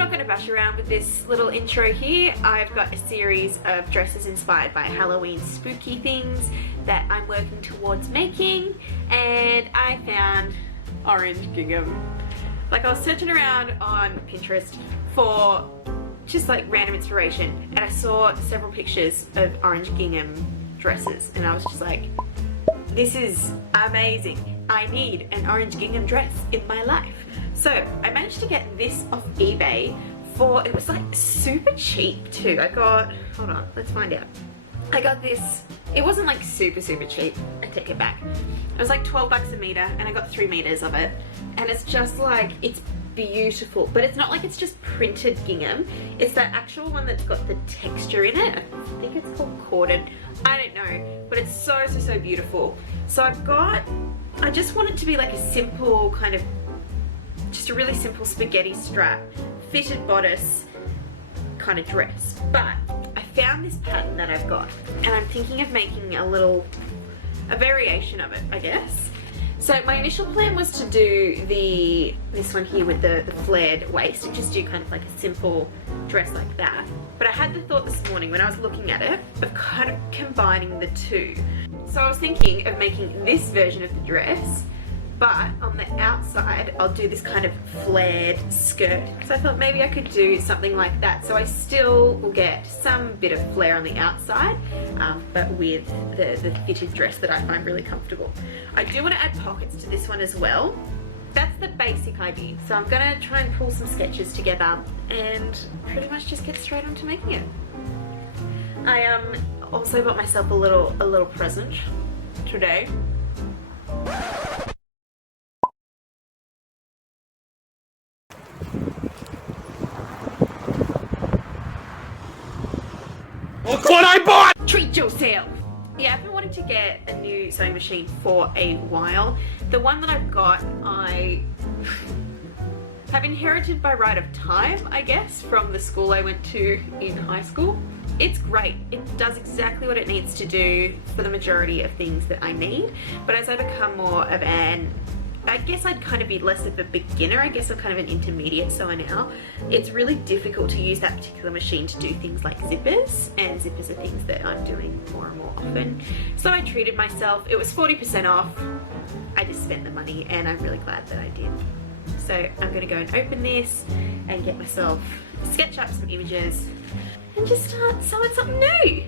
not going to bash around with this little intro here. I've got a series of dresses inspired by Halloween spooky things that I'm working towards making, and I found orange gingham. Like, I was searching around on Pinterest for just like random inspiration, and I saw several pictures of orange gingham dresses, and I was just like, this is amazing. I need an orange gingham dress in my life. So I managed to get this off eBay for, it was like super cheap too. I got, hold on, let's find out. I got this, it wasn't like super cheap, I take it back. It was like 12 bucks a meter, and I got 3 meters of it. And it's just like, it's beautiful, but it's not like it's just printed gingham. It's that actual one that's got the texture in it. I think it's called corded. I don't know, but it's so beautiful. So I've got, I just want it to be like a simple kind of, just a really simple spaghetti strap, fitted bodice kind of dress. But I found this pattern that I've got, and I'm thinking of making a variation of it, I guess. So my initial plan was to do this one here with the flared waist, and just do kind of like a simple dress like that. But I had the thought this morning when I was looking at it of kind of combining the two. So I was thinking of making this version of the dress, but on the outside I'll do this kind of flared skirt, because I thought maybe I could do something like that. So I still will get some bit of flare on the outside, but with the fitted dress that I find really comfortable. I do want to add pockets to this one as well. That's the basic idea. So I'm gonna try and pull some sketches together and pretty much just get straight on to making it. I also bought myself a little present today. Look what I bought! Treat yourself! Yeah, I've been wanting to get a new sewing machine for a while. The one that I've got, I have inherited by right of time, I guess, from the school I went to in high school. It's great. It does exactly what it needs to do for the majority of things that I need. But as I become more of an, I guess I'd kind of be less of a beginner. I guess I'm kind of an intermediate sewer now. It's really difficult to use that particular machine to do things like zippers, and zippers are things that I'm doing more and more often. So I treated myself. It was 40% off. I just spent the money, and I'm really glad that I did. So I'm gonna go and open this and get myself, sketch up some images, and just start sewing something new.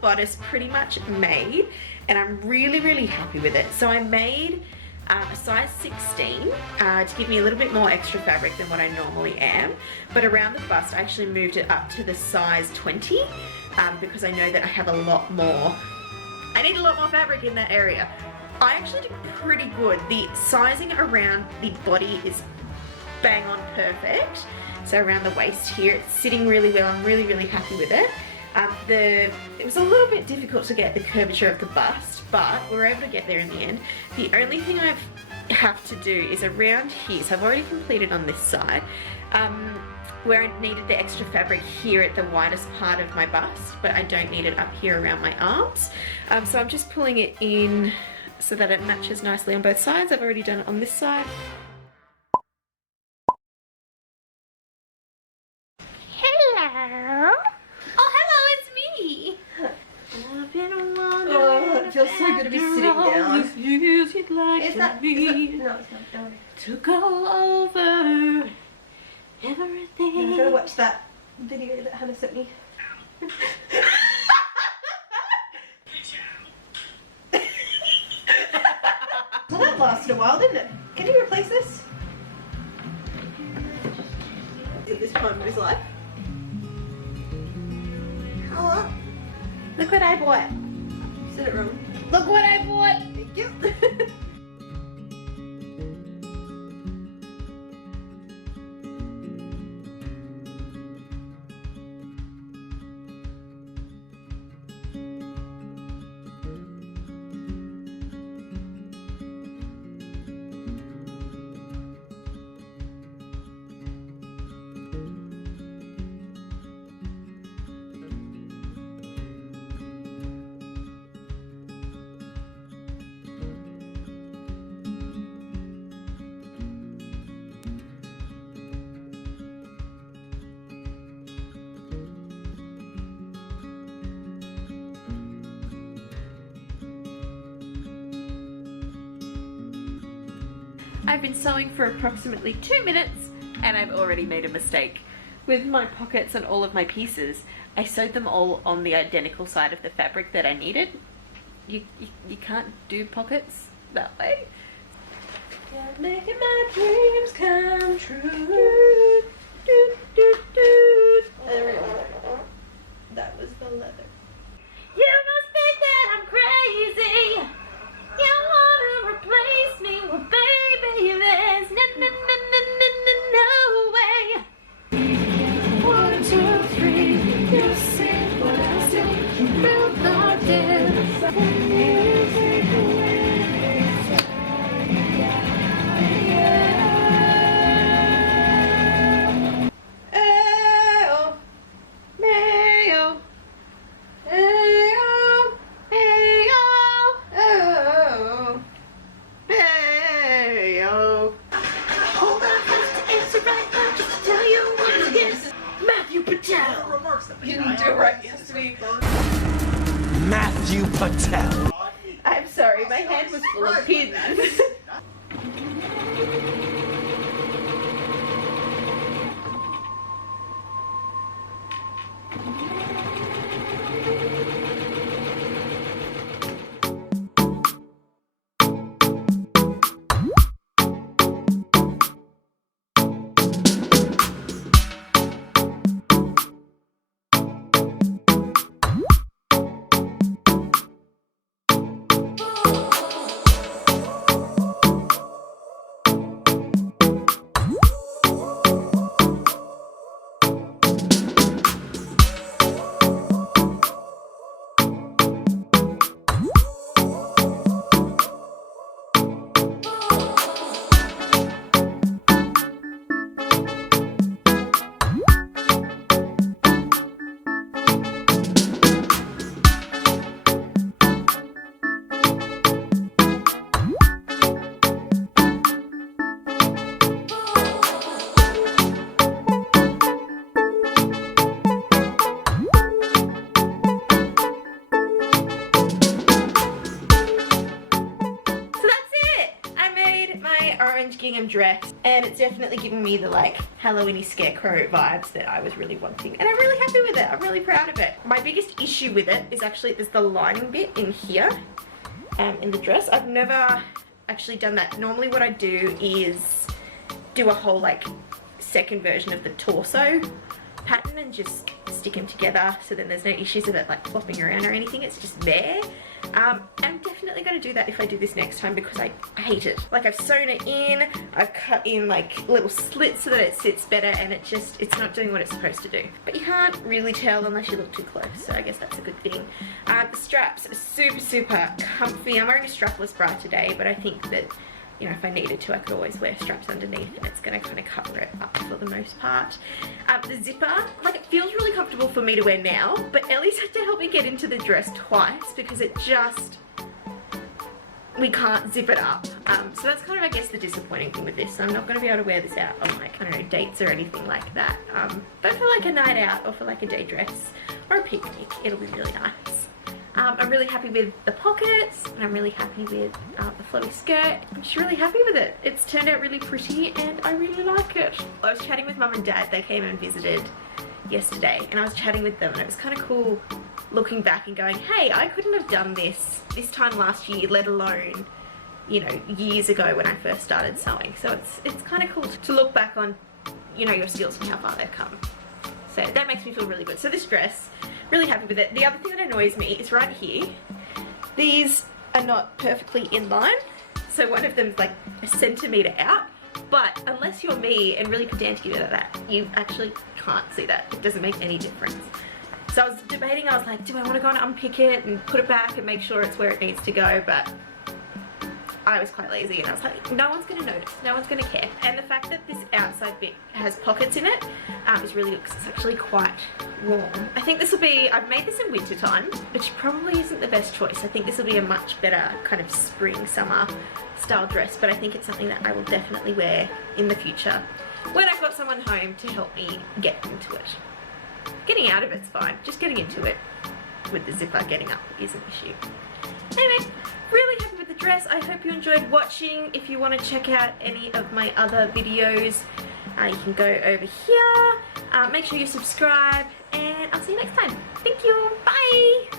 Bodice pretty much made, and I'm really happy with it. So I made a size 16 to give me a little bit more extra fabric than what I normally am, but around the bust I actually moved it up to the size 20 because I know that I have a lot more, I need a lot more fabric in that area. I actually did pretty good. The sizing around the body is bang on perfect. So around the waist here, it's sitting really well. I'm really happy with it. It was a little bit difficult to get the curvature of the bust, but we were able to get there in the end. The only thing I have to do is around here, so I've already completed on this side, where I needed the extra fabric here at the widest part of my bust, but I don't need it up here around my arms. So I'm just pulling it in so that it matches nicely on both sides. I've already done it on this side. Hello! Oh, it feels so good to be sitting down. Like is that, no, it's not. No. To go over everything. I'm gonna watch that video that Hannah sent me. Well, that lasted a while, didn't it? Can you replace this? At this time of his life. Hello. Look what I bought. You said it wrong. Look what I bought. Thank you. I've been sewing for approximately 2 minutes and I've already made a mistake. With my pockets and all of my pieces, I sewed them all on the identical side of the fabric that I needed. You can't do pockets that way. Yeah, making my dreams come true. That was the leather. You must think that I'm crazy. You wanna replace me? Well, baby, there's no way. 1, 2, 3, you say what I say. Build the You didn't do it right. It has to be. Matthew Patel. I'm sorry, my hand was full of pins. Gingham dress, and it's definitely giving me the like Halloween-y scarecrow vibes that I was really wanting, and I'm really happy with it. I'm really proud of it. My biggest issue with it is actually there's the lining bit in here in the dress. I've never actually done that. Normally what I do is do a whole like second version of the torso pattern and just stick them together, so then there's no issues of it like flopping around or anything. It's just there. I'm definitely going to do that if I do this next time, because I hate it. Like, I've sewn it in, I've cut in like little slits so that it sits better, and it's not doing what it's supposed to do. But you can't really tell unless you look too close, so I guess that's a good thing. The straps are super comfy. I'm wearing a strapless bra today, but I think that, you know, if I needed to, I could always wear straps underneath, and it's going to kind of cover it up for the most part. The zipper, like, it feels really comfortable for me to wear now, but Ellie's had to help me get into the dress twice because it just, we can't zip it up. So that's kind of, I guess, the disappointing thing with this. So I'm not going to be able to wear this out on like, I don't know, dates or anything like that. But for like a night out or for like a day dress or a picnic, it'll be really nice. I'm really happy with the pockets, and I'm really happy with the flowy skirt. I'm just really happy with it. It's turned out really pretty and I really like it. I was chatting with Mum and Dad. They came and visited yesterday, and I was chatting with them, and it was kind of cool looking back and going, hey, I couldn't have done this time last year, let alone, you know, years ago when I first started sewing. So it's kind of cool to look back on, you know, your skills and how far they've come. So that makes me feel really good. So this dress, really happy with it. The other thing that annoys me is right here, these are not perfectly in line. So one of them's like a centimetre out, but unless you're me and really pedantic about that, you actually can't see that. It doesn't make any difference. So I was debating, I was like, do I want to go and unpick it and put it back and make sure it's where it needs to go, but I was quite lazy and I was like, no one's going to notice, no one's going to care. And the fact that this outside bit has pockets in it is really good because it's actually quite warm. I think this will be, I've made this in winter time, which probably isn't the best choice. I think this will be a much better kind of spring, summer style dress, but I think it's something that I will definitely wear in the future when I've got someone home to help me get into it. Getting out of it's fine, just getting into it with the zipper getting up is an issue. Anyway, really happy with the dress. I hope you enjoyed watching. If you want to check out any of my other videos, you can go over here. Make sure you subscribe, and I'll see you next time. Thank you. Bye.